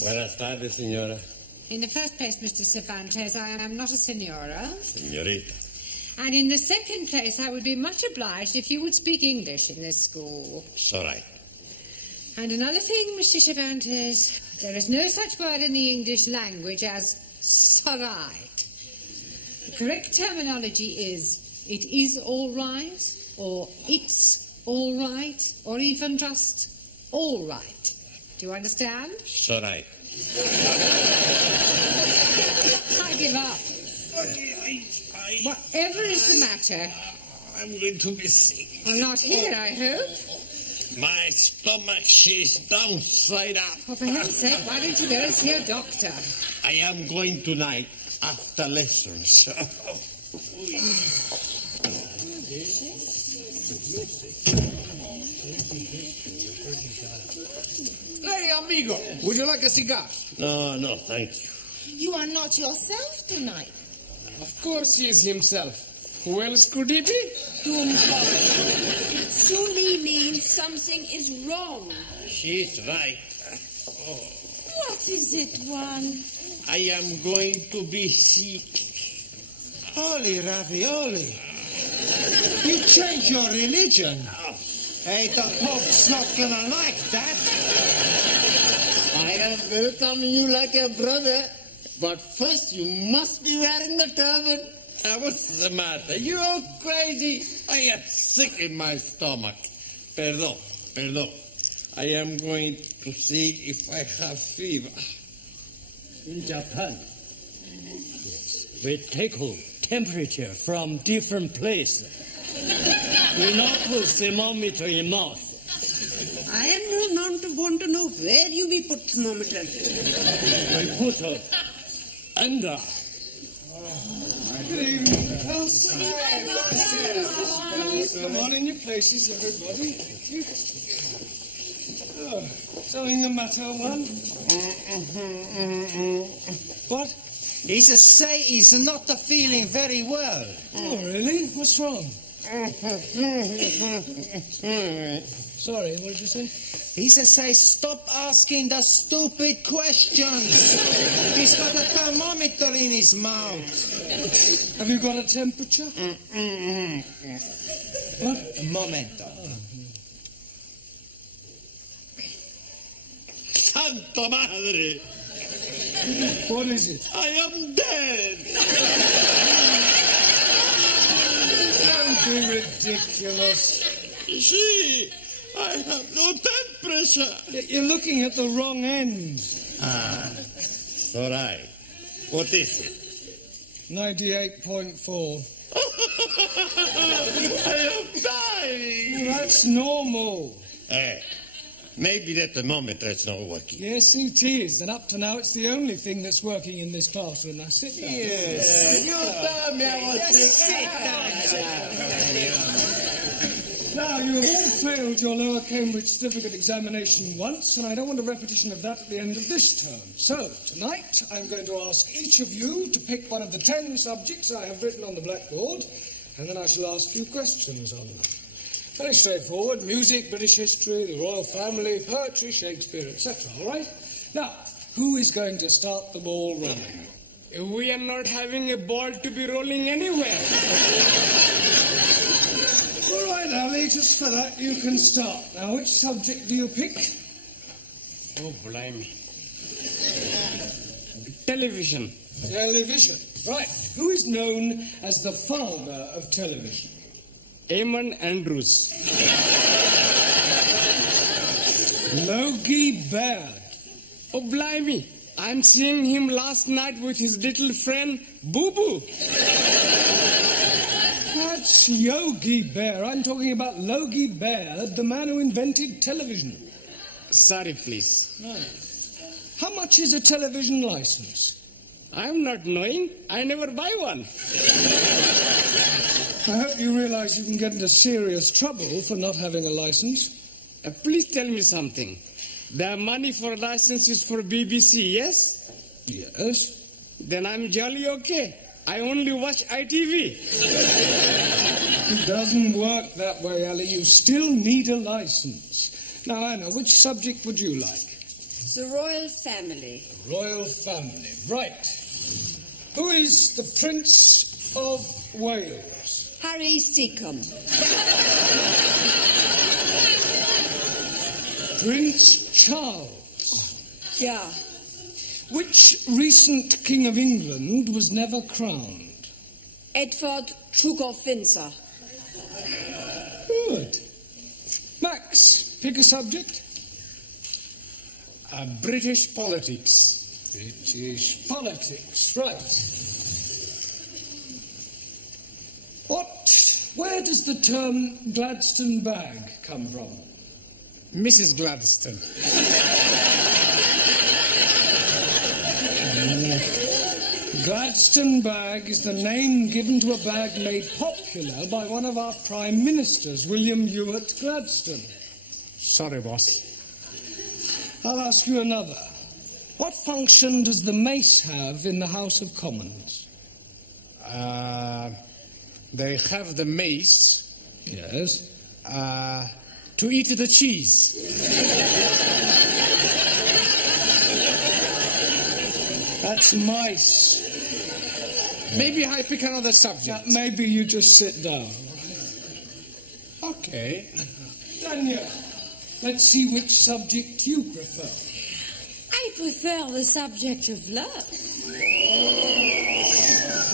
Buenas tardes, señora. In the first place, Mr. Cervantes, I am not a senora. Señorita. And in the second place, I would be much obliged if you would speak English in this school. It's all right. And another thing, Mr. Cervantes, there is no such word in the English language as sorite. The correct terminology is it is all right, or it's all right, or even just all right. Do you understand? It's all right. I give up. Whatever is the matter? I'm going to be sick. I'm not here, I hope. My stomach, she's downside up. Oh, for heaven's sake, why don't you go and see a doctor? I am going tonight after lessons. Hey, amigo, would you like a cigar? No, thank you. You are not yourself tonight. Of course he is himself. Who else could he be? Suli means something is wrong. She's right. What is it, one? I am going to be sick. Holy ravioli. You changed your religion. Hey, the Pope's not gonna like that. I am welcoming you like a brother, but first you must be wearing the turban. What's the matter? You're all crazy. I am sick in my stomach. Perdón. I am going to see if I have fever. In Japan, we take temperature from different places. We not put thermometer in mouth. I am not want to know where you will put thermometer. We put under. Good evening. Come on in your places, everybody. Oh, something the matter, one? What? He say he's not feeling very well. Oh, really? What's wrong? Sorry, what did you say? He say stop asking the stupid questions. He's got a thermometer in his mouth. Have you got a temperature? What? A momento. Santa Madre! What is it? I am dead! Don't be ridiculous. See, I have no temperature. You're looking at the wrong end. It's all right. What is it? 98.4. I am dying. Well, that's normal. Maybe the thermometer is not working. Yes, it is. And up to now, it's the only thing that's working in this classroom. Now, sit down. Yes. You told me I was sick. Now, you have all failed your lower Cambridge certificate examination once, and I don't want a repetition of that at the end of this term. So, tonight, I'm going to ask each of you to pick one of the 10 subjects I have written on the blackboard, and then I shall ask you questions on them. Very straightforward. Music, British history, the royal family, poetry, Shakespeare, etc. All right? Now, who is going to start the ball rolling? We are not having a ball to be rolling anywhere. All right, Ali, just for that, you can start. Now, which subject do you pick? Oh, blimey. Television. Television. Right. Who is known as the father of television? Eamon Andrews. Logie Baird. Oh, blimey. I'm seeing him last night with his little friend, Boo Boo. That's Yogi Bear. I'm talking about Logie Baird, the man who invented television. Sorry, please. No. How much is a television license? I'm not knowing. I never buy one. I hope you realize you can get into serious trouble for not having a license. Please tell me something. The money for license is for BBC, yes? Yes. Then I'm jolly okay. I only watch ITV. It doesn't work that way, Ali. You still need a license. Now, Anna, which subject would you like? The royal family. The royal family. Right. Who is the Prince of Wales? Harry Seacombe. Prince Charles. Yeah. Which recent King of England was never crowned? Edward Duke of Windsor. Good. Max, pick a subject. British politics. British politics, right. Where does the term Gladstone bag come from? Mrs. Gladstone. Gladstone bag is the name given to a bag made popular by one of our prime ministers, William Ewart Gladstone. Sorry, boss. I'll ask you another. What function does the mace have in the House of Commons? They have the mace. Yes. To eat the cheese. That's mice. Maybe I pick another subject. Maybe you just sit down. Okay. Daniel, let's see which subject you prefer. I prefer the subject of love.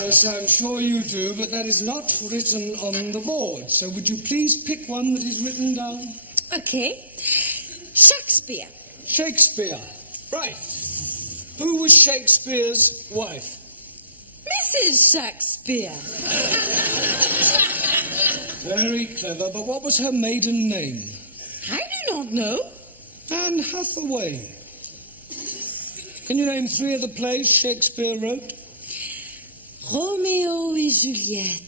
Yes, I'm sure you do, but that is not written on the board. So would you please pick one that is written down? Okay. Shakespeare. Shakespeare. Right. Who was Shakespeare's wife? Mrs. Shakespeare. Very clever, but what was her maiden name? I do not know. Anne Hathaway. Can you name 3 of the plays Shakespeare wrote? Romeo and Juliet.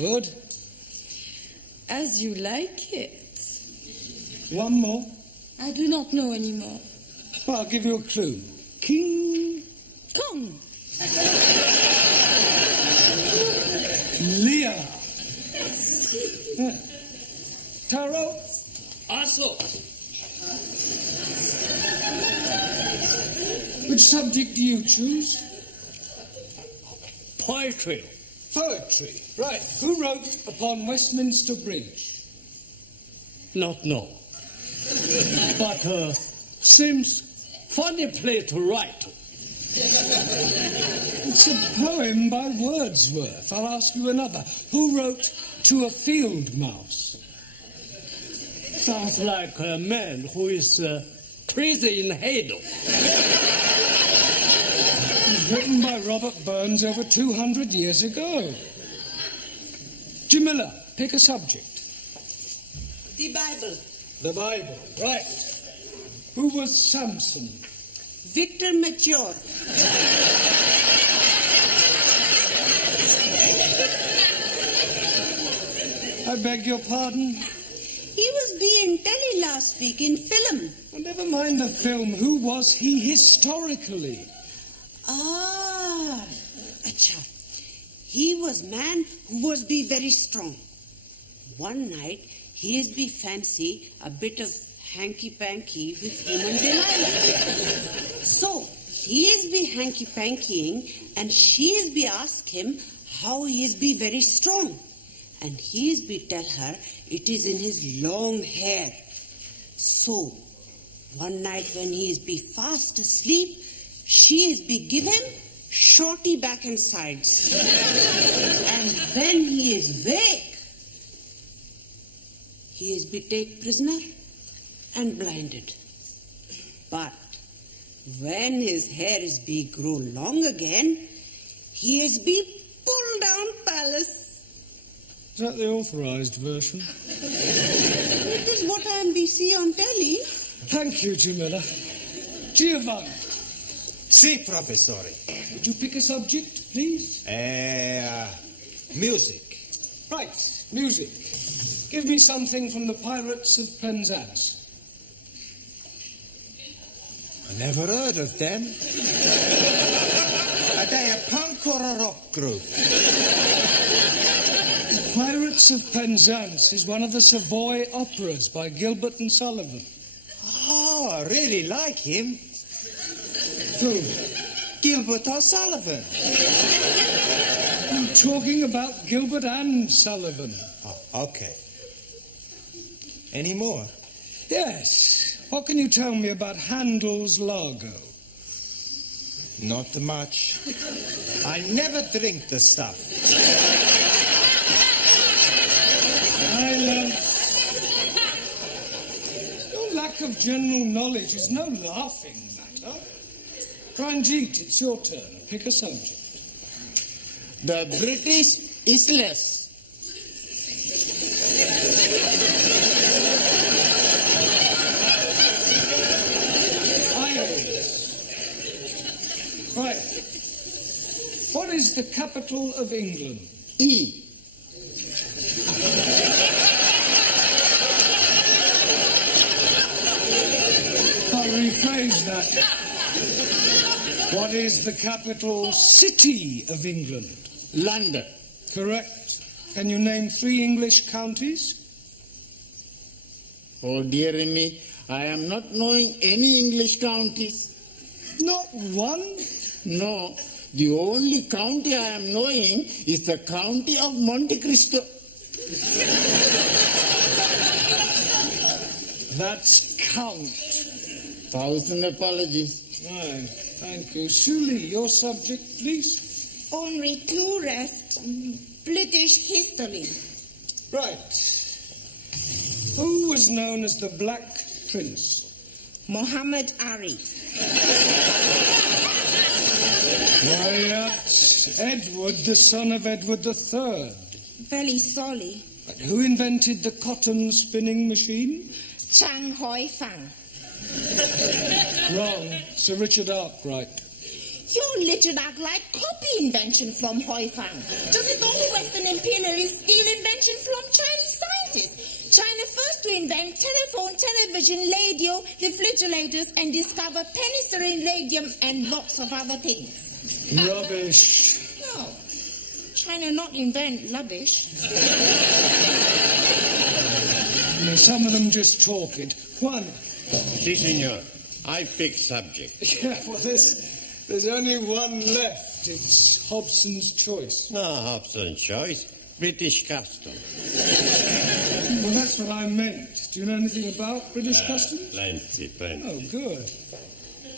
Good. As you like it. One more. I do not know anymore. Well, I'll give you a clue. King Kong. Lear. Yeah. Taro. Also, Which subject do you choose? poetry. Poetry. Right. Who wrote Upon Westminster Bridge? Not know. But seems funny play to write. It's a poem by Wordsworth. I'll ask you another. Who wrote To a Field Mouse? Sounds like a man who is crazy in head. Written by Robert Burns over 200 years ago. Jamila, pick a subject. The Bible. The Bible. Right. Who was Samson? Victor Mature. I beg your pardon? He was being telly last week in film. Well, never mind the film. Who was he historically? Acha. He was man who was be very strong. One night, he is be fancy a bit of hanky-panky with woman Delilah. So, he is be hanky-pankying and she is be ask him how he is be very strong. And he is be tell her it is in his long hair. So, one night when he is be fast asleep, she is be give him shorty back and sides. And when he is wake, he is be take prisoner and blinded. But when his hair is be grow long again, he is be pulled down palace. Is that the authorised version? It is what I am be see on telly. Thank you, Jamila. Giovanni, Si, professore. would you pick a subject, please? Music. Right, music. Give me something from the Pirates of Penzance. I never heard of them. Are they a punk or a rock group? The Pirates of Penzance is one of the Savoy operas by Gilbert and Sullivan. Oh, I really like him. Who? Gilbert O'Sullivan. I'm talking about Gilbert and Sullivan. Oh, okay. Any more? Yes. What can you tell me about Handel's Largo? Not much. I never drink the stuff. Your lack of general knowledge is no laughing matter. Ranjeet, it's your turn. Pick a subject. The British Isles. Right. What is the capital of England? E. I'll rephrase that. What is the capital city of England? London. Correct. Can you name 3 English counties? Oh, dear me, I am not knowing any English counties. Not one? No, the only county I am knowing is the county of Monte Cristo. That's count. 1,000 apologies. Right, thank you. Suli, your subject, please. Only 2 rest. British history. Right. Who was known as the Black Prince? Muhammad Ali. Why, that's Edward, the son of Edward III. Very sorry. But who invented the cotton spinning machine? Chang Hoi Fang. Wrong. Sir Richard Arkwright. Your Richard Arkwright copy invention from Hoi Fang. Just as only Western imperialists steal invention from Chinese scientists. China first to invent telephone, television, radio, refrigerators, and discover penicillin, radium, and lots of other things. Rubbish. No. China not invent rubbish. No, some of them just talk it. Juan. Si, senor. I pick subject. Yeah, well, there's only one left. It's Hobson's choice. No, Hobson's choice. British custom. Well, that's what I meant. Do you know anything about British customs? Plenty. Oh, good.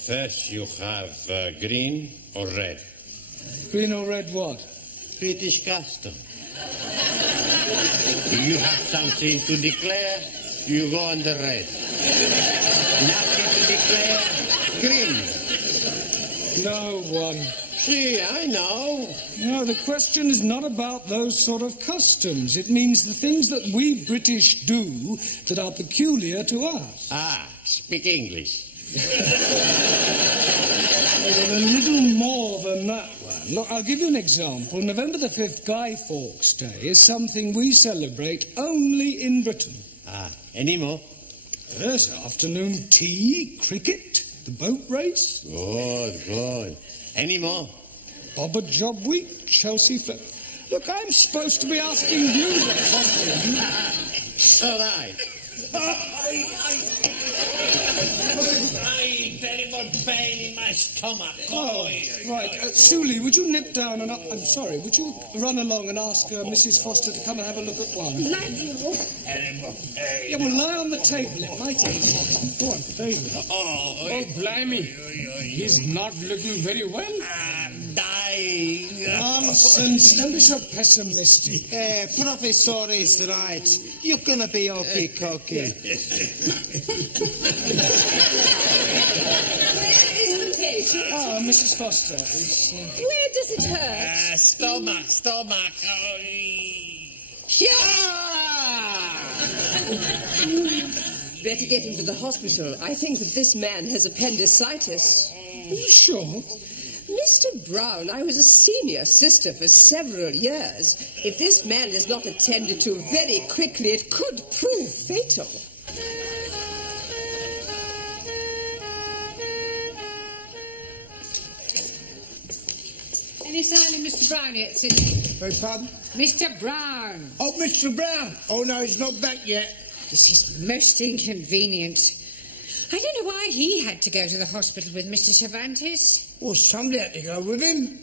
First, you have green or red. Green or red what? British custom. You have something to declare, you go on the red. Nothing to declare, green. No one. See, I know. No, the question is not about those sort of customs. It means the things that we British do that are peculiar to us. Ah, speak English. Well, a little more than that one. Look, I'll give you an example. November the 5th, Guy Fawkes Day, is something we celebrate only in Britain. Ah, any more? Yes, afternoon tea, cricket, the boat race. Good. Any more? Bobber Job Week, Chelsea Flip. Look, I'm supposed to be asking you the question. All right. Terrible pain in my stomach. Oh, right. Suli, would you nip down and... I'm sorry, would you run along and ask Mrs. Foster to come and have a look at one? Yeah, well, lie on the table. It might ease. Go on, there you go. Oh, blimey. He's not looking very well. Die Nonsense. Don't be so pessimistic. Professor is right. You're gonna be okey-cokey. Mrs. Foster. Where does it hurt? Stomach. Better get him to the hospital. I think that this man has appendicitis. Are you sure? Mr. Brown, I was a senior sister for several years. If this man is not attended to very quickly, it could prove fatal. Any sign of Mr. Brown yet, Sidney? Beg pardon? Mr. Brown. Oh, Mr. Brown. Oh, no, he's not back yet. This is most inconvenient. I don't know why he had to go to the hospital with Mr. Cervantes. Well, somebody had to go with him.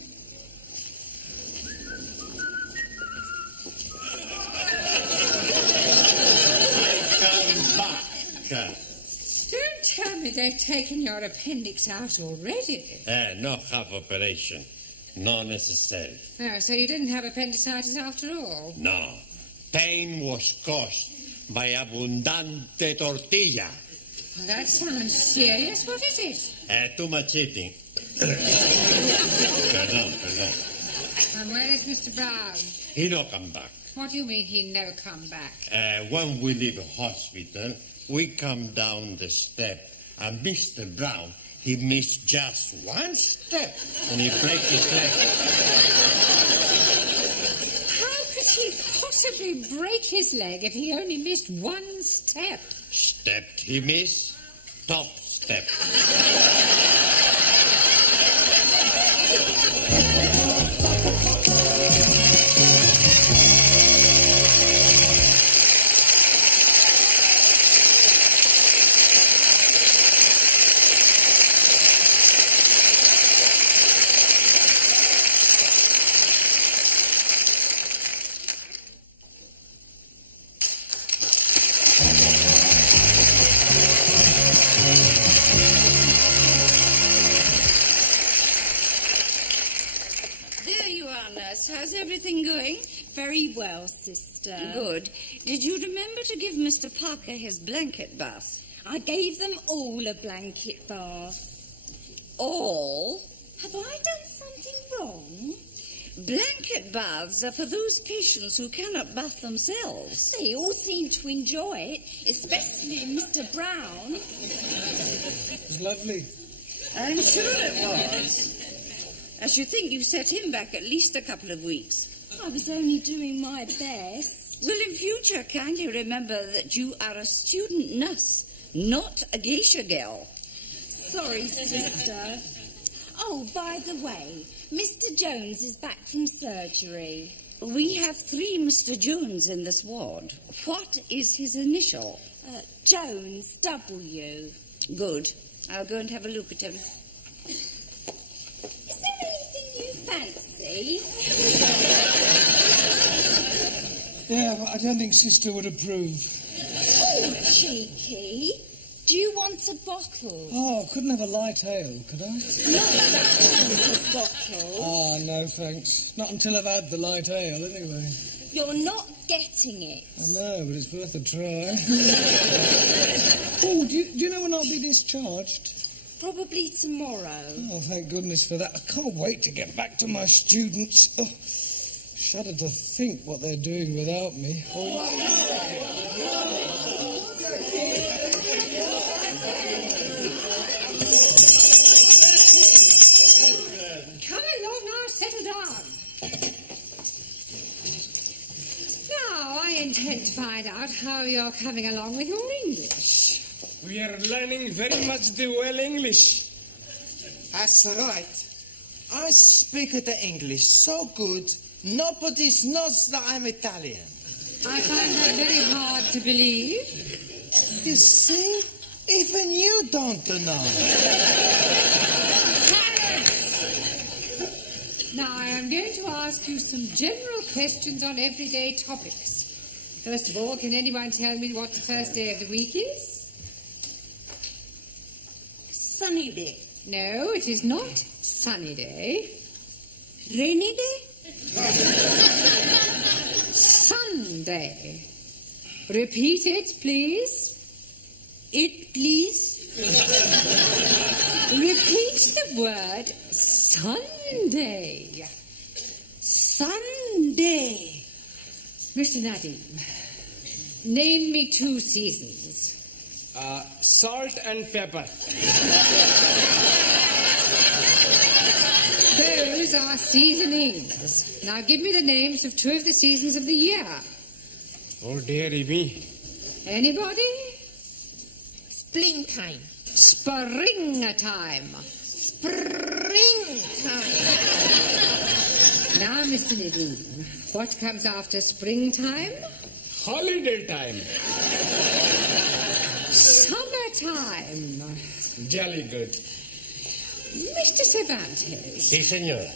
Don't tell me they've taken your appendix out already. No have operation. No necessary. Oh, so you didn't have appendicitis after all? No. Pain was caused by abundante tortilla. Well, that sounds serious. What is it? Too much eating. Perdón. And where is Mr. Brown? He no come back. What do you mean he no come back? When we leave hospital, we come down the step, and Mr. Brown, he missed just one step, and he break his leg. How could he possibly break his leg if he only missed one step? Stepped he missed, top step. How's everything going? Very well, sister. Good. Did you remember to give Mr. Parker his blanket bath? I gave them all a blanket bath. All? Have I done something wrong? Blanket baths are for those patients who cannot bath themselves. They all seem to enjoy it, especially Mr. Brown. It was lovely. I'm sure it was. I should think you set him back at least a couple of weeks. I was only doing my best. Well, in future, kindly remember that you are a student nurse, not a geisha girl. Sorry, sister. Oh, by the way, Mr. Jones is back from surgery. We have 3 Mr. Jones in this ward. What is his initial? Jones, W. Good. I'll go and have a look at him. Is there anything you fancy? Yeah, but I don't think Sister would approve. Oh, cheeky. Do you want a bottle? Oh, couldn't have a light ale, could I? Not that sort of bottle. Ah, no, thanks. Not until I've had the light ale, anyway. You're not getting it. I know, but it's worth a try. Oh, do you know when I'll be discharged? Probably tomorrow. Oh, thank goodness for that. I can't wait to get back to my students. Oh, shudder to think what they're doing without me. Come along now, settle down. Now, I intend to find out how you're coming along with your English. We are learning very much the well English. That's right. I speak the English so good, nobody knows that I'm Italian. I find that very hard to believe. You see? Even you don't know. Now, I am going to ask you some general questions on everyday topics. First of all, can anyone tell me what the first day of the week is? Sunny day. No, it is not sunny day. Rainy day? Sunday. Repeat it, please. It, please? Repeat the word Sunday. Sunday. Mr. Nadeem, name me 2 seasons. Salt and pepper. Those are seasonings. Now give me the names of 2 of the seasons of the year. Oh, dearie me. Anybody? Springtime. Springtime. Springtime. Now, Mr. Nadeem, what comes after springtime? Holiday time. Summertime. Jolly good. Mr. Cervantes, Sí, señora.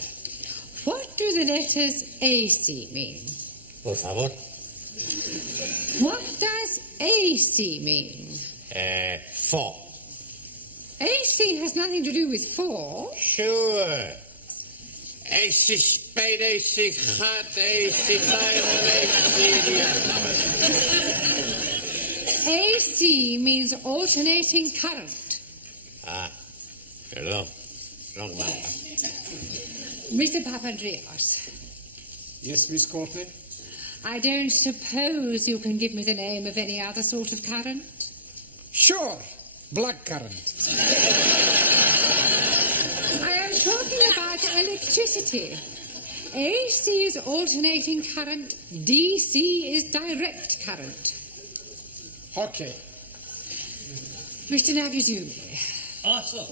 what do the letters AC mean? Por favor. What does AC mean? 4. AC has nothing to do with 4. Sure. AC spade, AC hot, AC diamond, AC... AC means alternating current. Ah, perdón. Wrong number. Mr. Papandreou, Yes, Miss Courtney? I don't suppose you can give me the name of any other sort of current? Sure. Black current. I am talking about electricity. AC is alternating current, DC is direct current. Okay. Mr. Nagazumi, Also,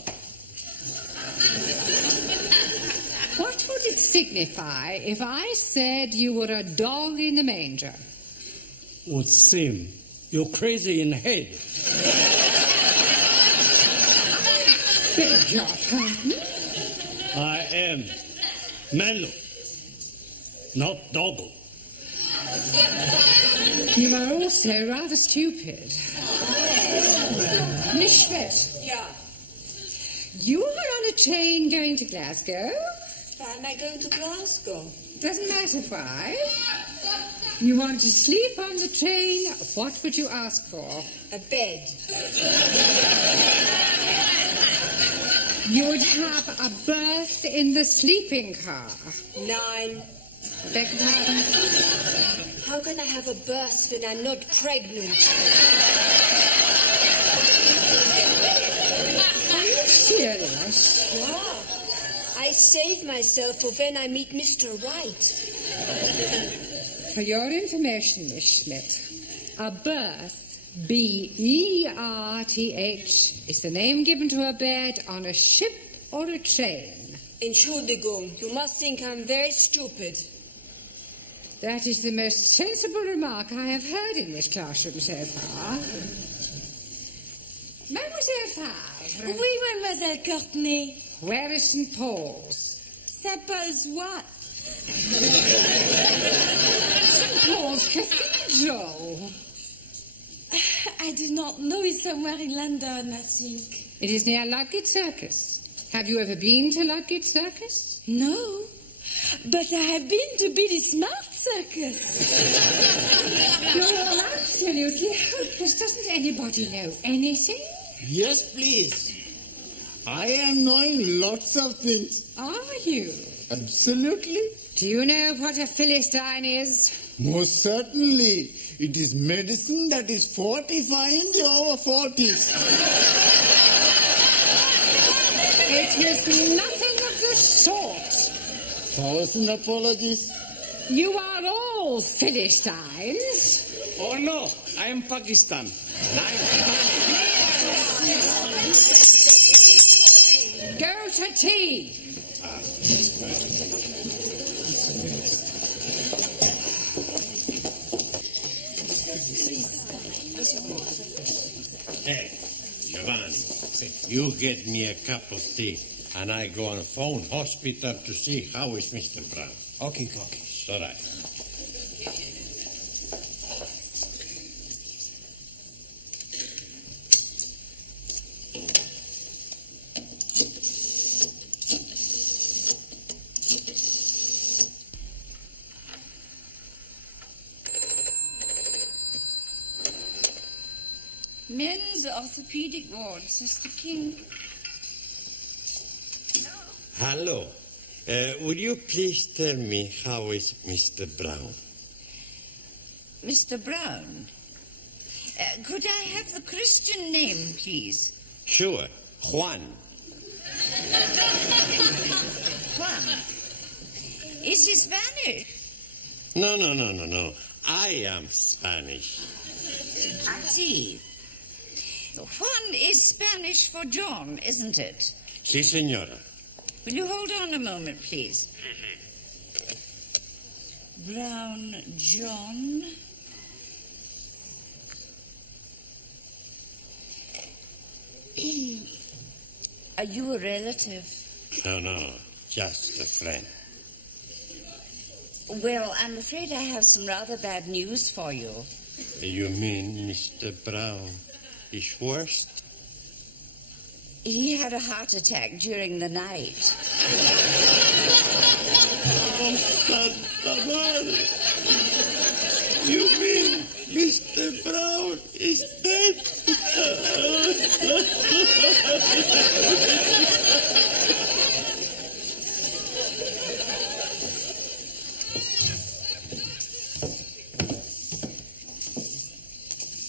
what would it signify if I said you were a dog in the manger? would seem you're crazy in the head. Beg your pardon? I am Manu, not Doggo. You are also rather stupid. Miss Schmidt. Yeah. You are on a train going to Glasgow? Why am I going to Glasgow? Doesn't matter why. You want to sleep on the train, what would you ask for? A bed. You would have a berth in the sleeping car. 9. Beg your pardon? How can I have a berth when I'm not pregnant? Are you serious? Wow. I save myself for when I meet Mr. Wright. For your information, Miss Schmidt, a berth, B-E-R-T-H, is the name given to a bed on a ship or a train. Entschuldigung, you must think I'm very stupid. That is the most sensible remark I have heard in this classroom so far. Mademoiselle Favre. Oui, Mademoiselle Courtney. Where is St. Paul's? St. Paul's what? St. Paul's Cathedral. I do not know. It's somewhere in London, I think. It is near Ludgate Circus. Have you ever been to Ludgate Circus? No. But I have been to Billy Smart Circus. You're absolutely hopeless. Doesn't anybody know anything? Yes, please. I am knowing lots of things. Are you? Absolutely. Do you know what a Philistine is? Most certainly. It is medicine that is fortifying the over 40s. It is nothing of the sort. 1,000 apologies. You are all Philistines. Oh no, I am Pakistan. Go to tea. Hey, Giovanni, you get me a cup of tea, and I go on a phone hospital to see how is Mr. Brown. Okay, Cocky. It's all right. men's orthopedic ward, Sister King. Hello. Would you please tell me how is Mr. Brown? Mr. Brown? Could I have the Christian name, please? Sure. Juan. Juan. Is he Spanish? No. I am Spanish. I see. Juan is Spanish for John, isn't it? Si, senora. Will you hold on a moment, please? Brown John. Are you a relative? No, just a friend. Well, I'm afraid I have some rather bad news for you. You mean Mr. Brown is worse? He had a heart attack during the night. Oh, Santa Madre. You mean Mr. Brown is dead?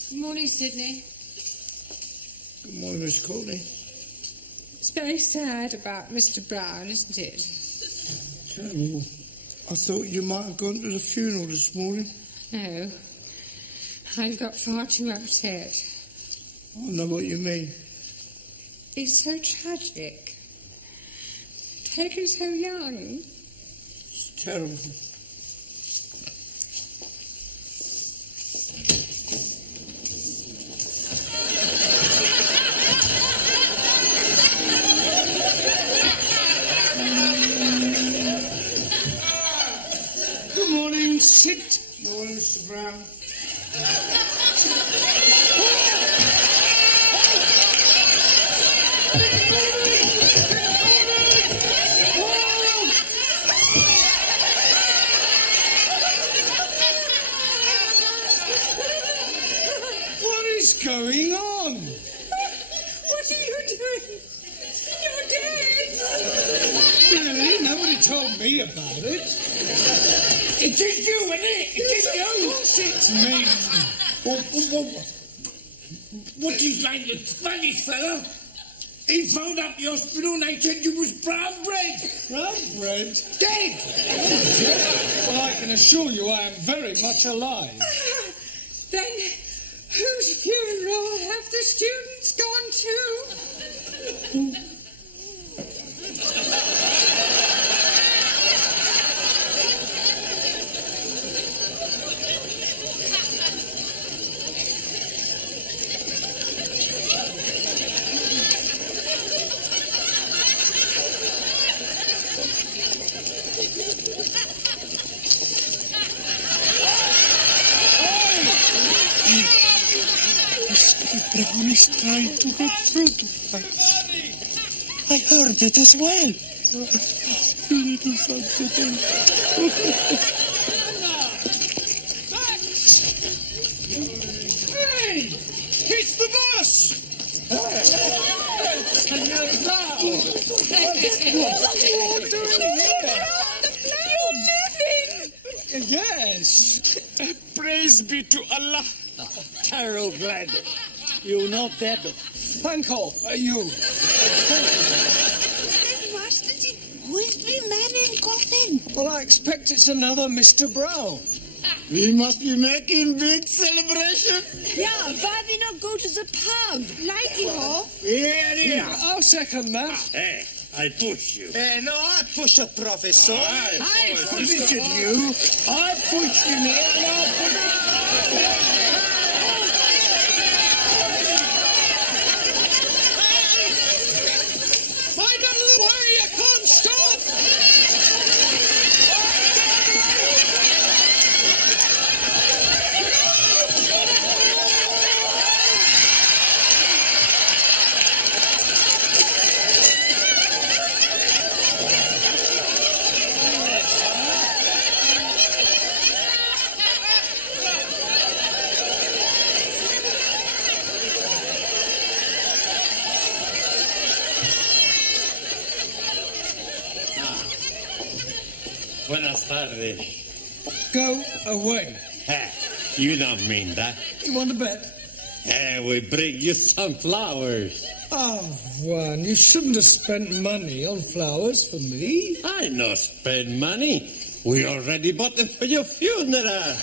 Good morning, Sydney. Good morning, Miss Courtney. It's very sad about Mr. Brown, isn't it? Terrible. I thought you might have gone to the funeral this morning. No. I've got far too upset. I know what you mean. It's so tragic. Taken so young. It's terrible. Good morning, Sid. Morning, Mr. Brown. What is going on? What are you doing? You're dead. Really? Nobody told me about it. It is you, isn't it? It is you. Of course it's me. What do you find it funny, fella? He phoned up the hospital and they said you was brown bread. Brown bread? Dead. Well, I can assure you I am very much alive. Then whose funeral have the students gone to? Brown is trying to get through to us. I heard it as well. Little something. Hey! It's the bus! Yes. Praise be to Allah. Terrible glad. You're not dead. Uncle, you. Masterji, who is the man in coffin? Well, I expect it's another Mr. Brown. We must be making big celebration. Yeah, why we not go to the pub? Lighty ho? Yeah. I'll second that. Hey, I push you. No, I push a professor. I pushed you. I pushed him here and I pushed Find out of the way, you can't stop! Buenas tardes. Go away. You don't mean that. You want to bet? We bring you some flowers. Oh, Juan, you shouldn't have spent money on flowers for me. I no spend money. We already bought them for your funeral.